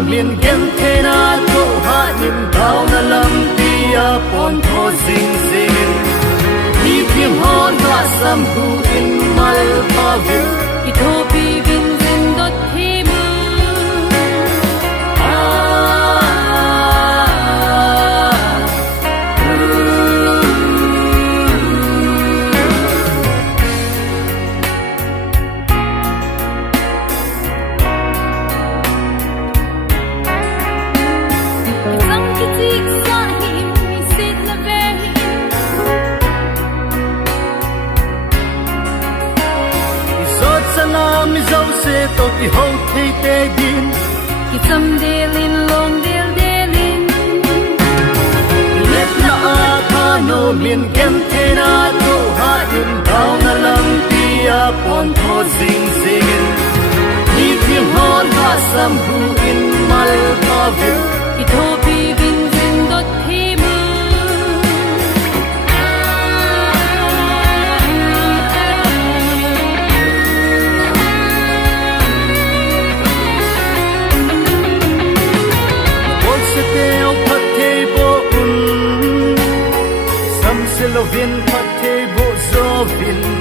miền kem thế na tô hạ niệm cao na lâm tia pon tho zing zing hi phim hon va sam hu in mal pa vil i tho pi vin zin dot thi mu mi dâu se to ti ho thei te din ki sam de lin long del de lin let na a tha no min kem the na to ha in down na lam tia pon tho zing zing ni phim hon ha sam hu in mal pa vil i tho pi vin zin dot thi mu lo vin pat te bo zo vin